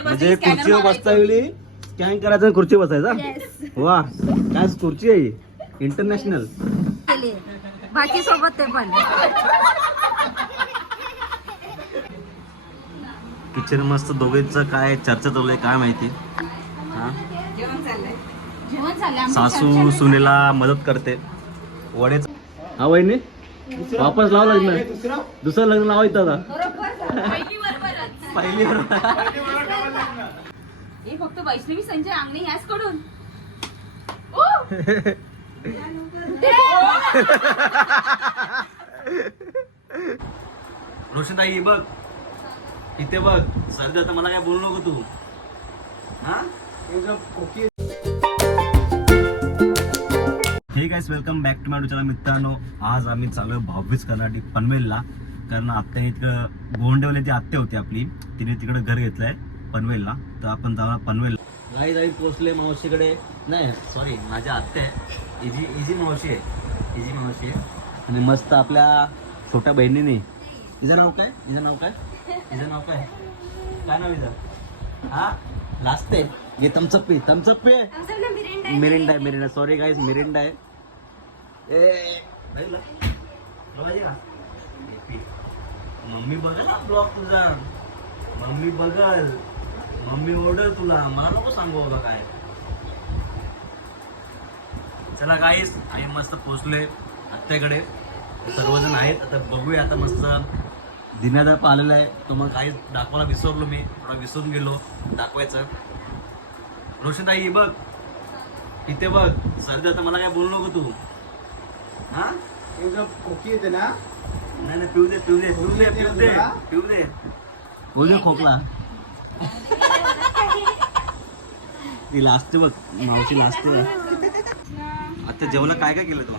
म्हणजे खुर्चीवर बसता वेळी स्कॅन करायचं खुर्ची बसायचा वा काय खुर्ची आहे इंटरनॅशनल बाकी सोबत ते पण. किचन मस्त दोघेच काय चर्चा चालू आहे काय माहिती? हा? सासू सुनेला मदत करते. वडे हा वहिनी? वापस लावा लग्न. दुसरं? लग्न लावायचं आता. पहिली हे फक्त वैष्णवी संजय आंगणे याच कडून रोशनताई बघ. इथे बघ. सध्या आता मला काय बोलू नको तू. हा? हे guys welcome back to my channel मित्रांनो. आज आम्ही चालू आहे भाऊबीज करण्यासाठी पनवेलला. कारण आत्या इतकं गोंडेवले ती आत्या होती आपली तिने तिकडे घर घेतलंय पनवेलला. तर आपण जाणार पनवेल गाई जाई पोचले मावशीकडे. नाही सॉरी माझ्या आत्या आहे. इजी इजी मावशी आहे. इजी मावशी आहे. आणि मस्त आपल्या छोट्या बहिणीने. तिचं नाव काय? तिचं नाव काय? तिचं नाव काय? काय नाव तिचं हा? लास्ट आहे ये तमचप पी. तमचप पी मिरिंडा आहे. मिरिंडा सॉरी गाईज मिरिंडा आहे. ए मम्मी बघा ना ब्लॉग तुझा. मम्मी बघल. मम्मी ओरडल तुला. मला नको सांगू बाबा काय. चला काहीच आम्ही मस्त पोचलोय आत्याकडे. सर्वजण आहेत. आता बघूया आता मस्त दिनादाप आलेला आहे. तो मग काहीच दाखवायला विसरलो मी. थोडा विसरून गेलो. दाखवायचं. रोशनताई बघ. इथे बघ. सर्दी आता मला काय बोलू नको तू. हा? खोकी येते ना नाही नाही पिऊ दे पिऊ दे पिऊ दे पिऊ दे पिऊ दे. खोकला. ती लाजते बघ मावशी लाजते आता जेवला काय काय केलं तू?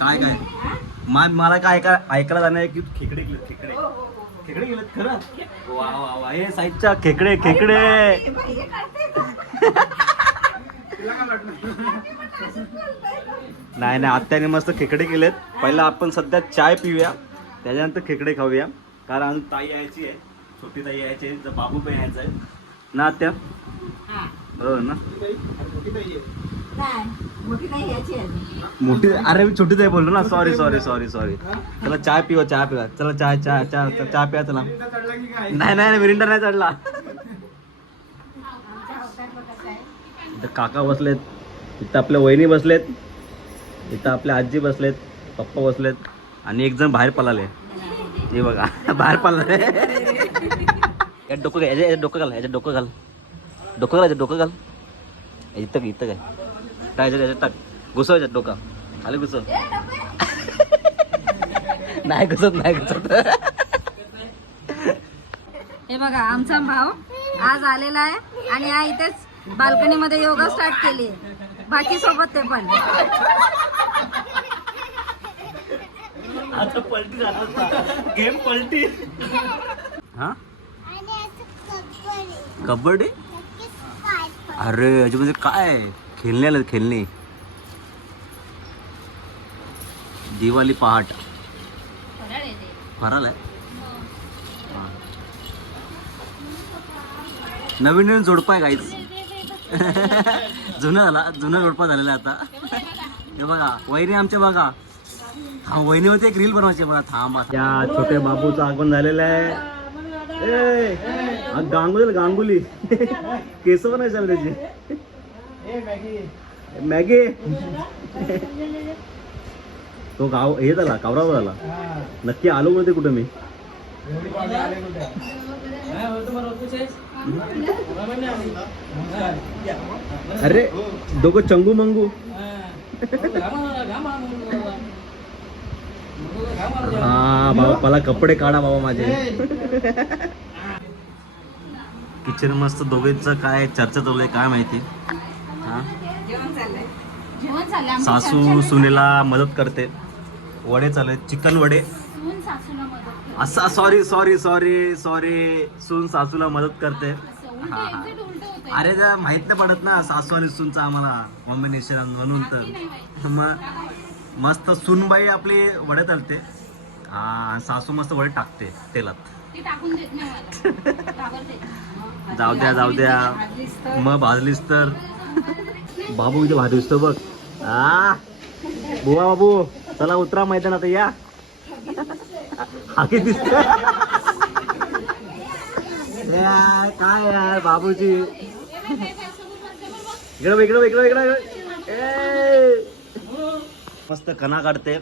काय काय? मा मला काय ऐका ऐकायला जाणार आहे की तू खेकडे. गेलेत खेकडे खेकडे गेलेत खरं? वा वा वा. हे साईडच्या खेकडे खेकडे. नाही नाही आत्याने मस्त खेकडे केलेत. पहिला आपण सध्या चाय पिऊया त्याच्यानंतर खेकडे खाऊया. कारण ताई यायची आहे. छोटी ताई यायची आहे तर बाबू पण यायचा आहे. ना आत्या? बरोबर ना? मोठी अरे मी छोटी ताई बोललो ना. सॉरी सॉरी सॉरी सॉरी चला चाय पिवा चाय पिवा चला चाय चाय चाय चहा प्या चला. नाही नाही मिरिंडा नाही चढला. काका बसलेत. इथं आपल्या वहिनी बसलेत. इथं आपले आजी बसलेत पप्पा बसलेत आणि एक जण बाहेर पळाले. हे बघा बाहेर पळाले. यात डोकं घाल याच्यात डोकं घाल याच्यात डोकं घाल. डोकं घाल याच्यात डोकं घाल. इथं इथं काय काय याच्यात याच्यात टाक. घुसव याच्यात डोका. खाली घुसव. नाही घुसत नाही घुसत. हे बघा आमचा भाऊ आज आलेला आहे आणि हा इथेच बाल्कनीमध्ये योगा स्टार्ट केली. बाकी सोबत ते पण. आता पलटी झाला गेम पलटी. हा? कबड्डी. अरे याच्यामध्ये काय? आहे? खेळणे आलं खेळणे. दिवाळी पहाट. फराल आहे? हा. नवीन नवीन जोडपा आहे काहीच जुना झाला जुना जोडपा झालेला आहे आता. हे बघा वहिनी आमच्या बघा. हा वहिनीवरती एक रील बनवायची मला थांब या छोट्या बाबूचं आगमन झालेलं आहे. ए, गांगुली गांगुली. केस पण आहे त्याची. मॅगी. तो गाव हे झाला कावरावर झाला नक्की आलो मध्ये कुठे मी. अरे दोघं चंगू मंगू. हा बाबा मला कपडे काढा बाबा माझे. किचन मस्त दोघेच काय चर्चा चालू आहे काय माहिती? हा? जेवण झालं आमची सासू सुनेला मदत करते. वडे चालू आहेत चिकन वडे. सून सासूला मदत करते. असा सॉरी सॉरी सॉरी सॉरी सून सासूला मदत करते. हा, हा. अरे त्या माहीत नाही पडत ना सासू आणि सूनचा आम्हाला कॉम्बिनेशन म्हणून तर. मग मस्त सूनबाई आपली वडे तलते हा सासू मस्त वडे टाकते तेलात. जाऊ द्या जाऊ द्या. भाजलीस तर. मग भाजलीस तर. बाबू इथे भाजी दिसतो बघ. आ बुवा बाबू चला उतरा मैदानात या. हाके दिसत काय यार बाबूची इकडं इकडं इकडं इकडं. ए! मस्त कणा काढते.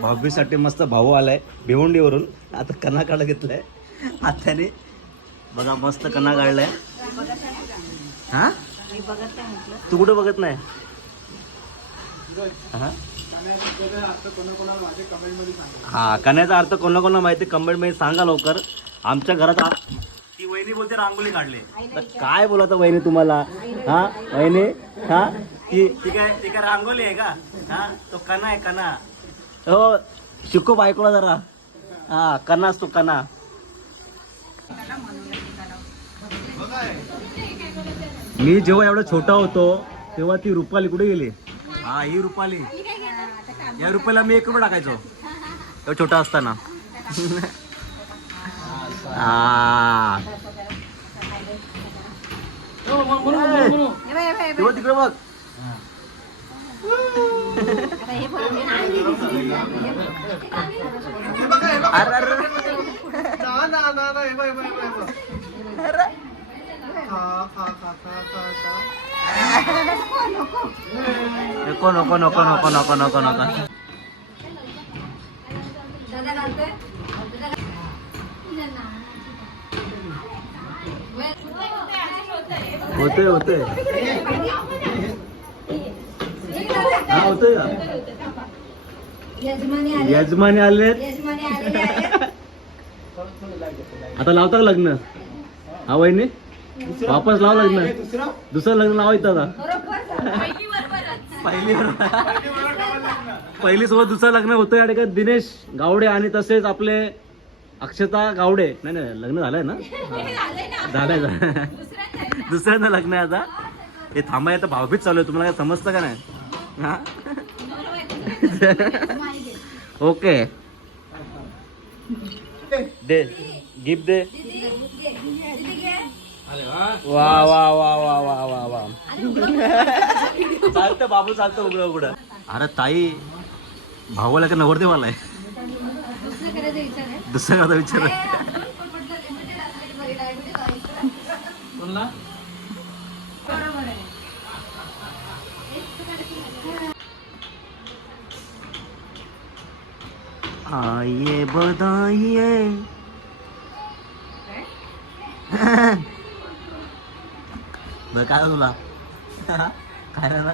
भाऊबीसाठी मस्त भाऊ आलाय भिवंडीवरून. आता कणा काढा घेतलाय. आत्याने बघा मस्त कणा काढलाय. हा? तू कुठं बघत नाही? हा? हा कण्याचा अर्थ कोणा कोणा माहिती कमेंटमध्ये सांगा लवकर. आमच्या घरात आ- ती वहिनी बोलते रांगोळी काढली. तर काय बोलत वहिनी तुम्हाला? हा वहिनी? हा? ती ती काय ती काय रांगोळी आहे का? हा तो कणा आहे कणा. हो शिको बायकोला जरा. हा कणा असतो कणा. मी जेव्हा एवढा छोटा होतो तेव्हा ती रुपाली कुठे गेली? हा ही रुपाली. या रुपयाला मी एक रुपये टाकायचो छोटा असताना. हा तेव्हा तिकडे बघ अरे अरे नको नको नको नको नको नको नको होतंय होतंय. हा होतंय का? यजमानी आले. यजमानी आले आता लावता का लग्न? हा वहिनी? वापस लाव लग्न. दुसरं? दुसरं लग्न लावायचं आता. बरोबर. पहिली पहिली सोबत दुसरं लग्न होतं आणि का दिनेश गावडे आणि तसेच आपले अक्षता गावडे. नाही नाही लग्न झालंय ना. झालंय. दुसऱ्यांदा. लग्न आहे आता. हे थांबाय आता भावभीत चालू आहे. तुम्हाला काय समजतं का नाही? हा? ओके. दे गिफ्ट दे. वा वा वा वा वा वा वा. चालतं बाबू चालतं उघडं उघडं. अरे ताई भावाला का नवरदेवाला आहे? दुसरा माझा विचार आइए बधाइए बघ काय? तुला? काय ना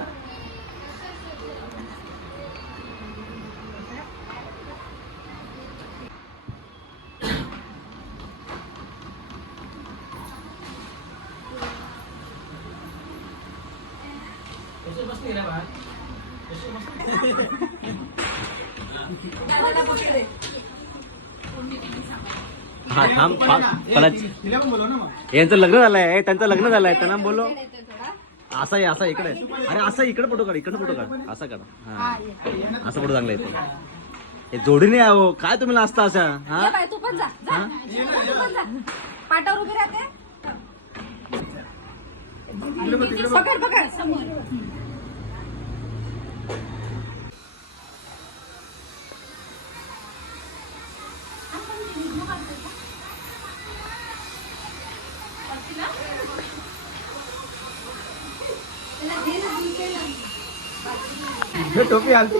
हा थांब यांचं लग्न झालंय त्यांचं लग्न झालंय त्यांना बोलो असा आहे असा इकडे. अरे असा इकडे फोटो काढ इकडे फोटो काढ. असा काढ. हा. असा फोटो चांगला येतो हे जोडीने यावं काय तुम्ही नाचता असा? हा? ये बाय, तू पण जा. जा. तू पण जा पाटावर उभी राहते. पकड पकड. समोर. टोपी आलती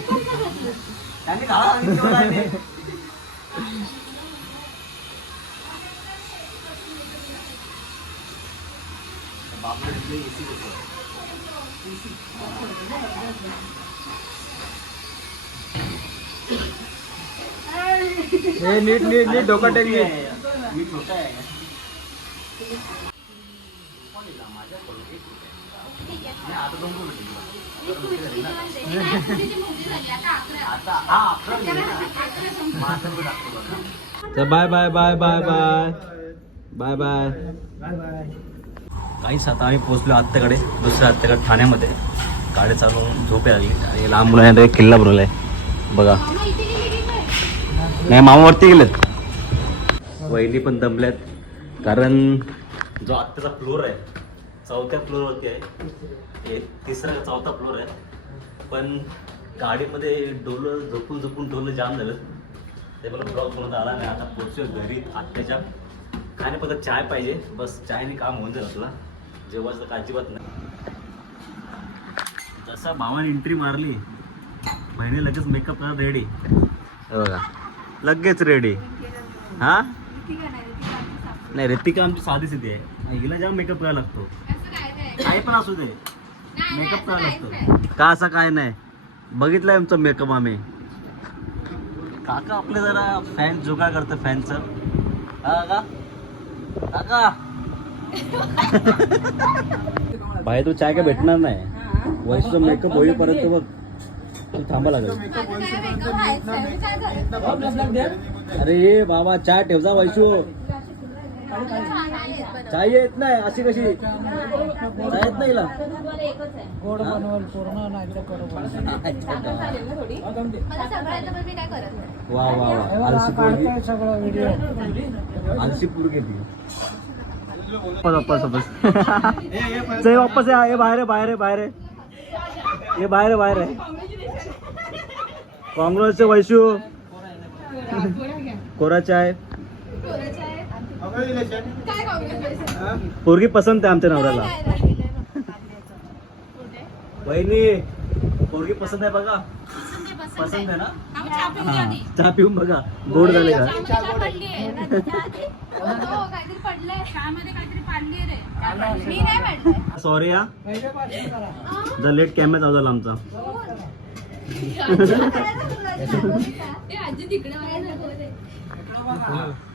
हे नीट नीट नीट डोकं टेक नीट मी छोटा आहे आता दोन कोण आता हा अकरा तर bye bye bye bye bye bye bye काही आता आम्ही पोहोचलो आत्ताकडे दुसऱ्या आत्ताकडे ठाण्यामध्ये. गाडी चालवून झोपे आली आणि लांब मुलांना एक किल्ला भरवला आहे. बघा. नाही मामावरती गेलेत. वहिनी पण दमल्यात. कारण जो आत्ताचा फ्लोर आहे चौथ्या फ्लोरवरती आहे. हे तिसरा चौथा फ्लोअर आहे. पण गाडीमध्ये डोलं झोपून झोपून डोलं जाम झालं. ते मला ब्लॉग बनवत आला नाही. आता पोचलो घरी आत्याच्या. काय नाही फक्त चाय पाहिजे. बस चायने काम होऊन जाईल आपला. जेव्हाच तर अजिबात नाही. जसा भावाने एंट्री मारली. बहिणी लगेच मेकअप करा रेडी बघा. लगेच रेडी हा? नाही रितिका आमची साधी सिधी आहे. हिला जाम मेकअप करायला लागतो. काही पण असू दे. मेकअप करायला लागतो का असं काय नाही? बघितलंय आमचं मेकअप आम्ही. काका आपले जरा फॅन जुगाड करतं फॅनचं काका? बाहेर तू चाय काय भेटणार नाही? वैशचा मेकअप होईपर्यंत बघ. तू थांबा लागेल. अरे बाबा चाय ठेव जा वैशू चाय येत नाही अशी कशी? चाय येत नाही हिला? गोड बनवल पूर्ण नाही तर वा वा वा. आलसी पोरगी. सगळं व्हिडिओ आलसी पोरगी ती. वापस वापस वापस बाहेर आहे बाहेर आहे बाहेर आहे. ये बाहेर आहे बाहेर आहे. काँग्रेसचे वैशू. कोरा चाय पोरगी पसंत आहे आमच्या नवऱ्याला. वहिनी पोरगी पसंत आहे बघा. पसंत आहे ना? हा. चहा पिऊन बघा. गोड झाले का? सॉरी हा. जर लेट कॅमेरा चालू झाला आमचा.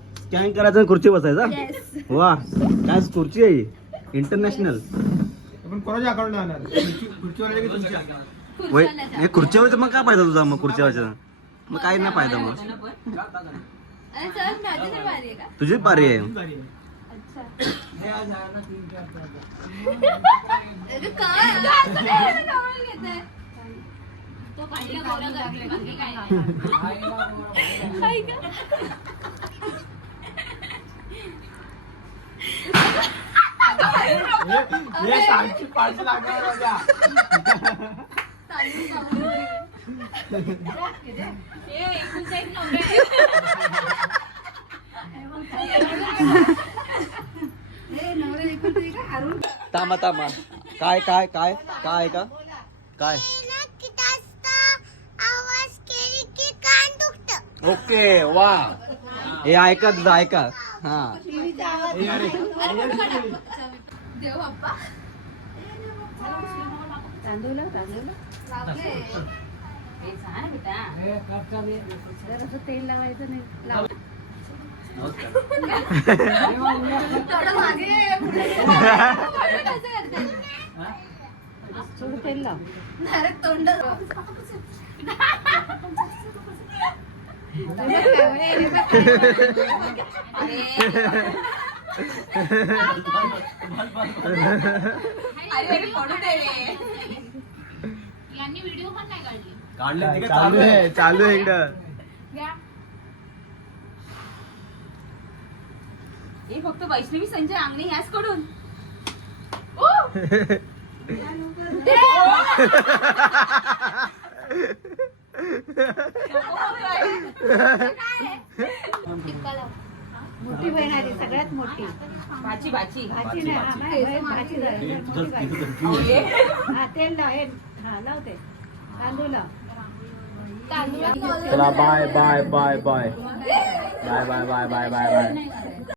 स्कॅन करायचं आणि खुर्ची बसायचा? वा काय खुर्ची आहे इंटरनॅशनल आपण कोणाच्या अकाउंट जाणार? खुर्चीवाले की तुमच्या? वय हे खुर्चीवरचं मग काय फायदा तुझा मग खुर्चीवरचा? मग काही नाही फायदा मग? तुझीच बारी आहे हे पाच लागणार तामा तामा काय काय काय काय का? काय? ओके वा. हे ऐका तुझं ऐका. हा. देव बाप्पा तांदूळ तांदूळ लावले जरासं तेल लावायचं नाही लाव थोडं मागे थोडं तेल लाव अरे तोंड अरे चालू आहे चालू आहे इकडं. हे फक्त वैष्णवी संजय आंगणे याच कडून मोठी बहीण आली सगळ्यात मोठी. भाची भाची. भाची नाही बहीण भाची झाली. मोठी भाची. हा, तेल लाव हे हा लावते तांदूळ लाव. चला bye bye bye bye bye bye bye bye bye bye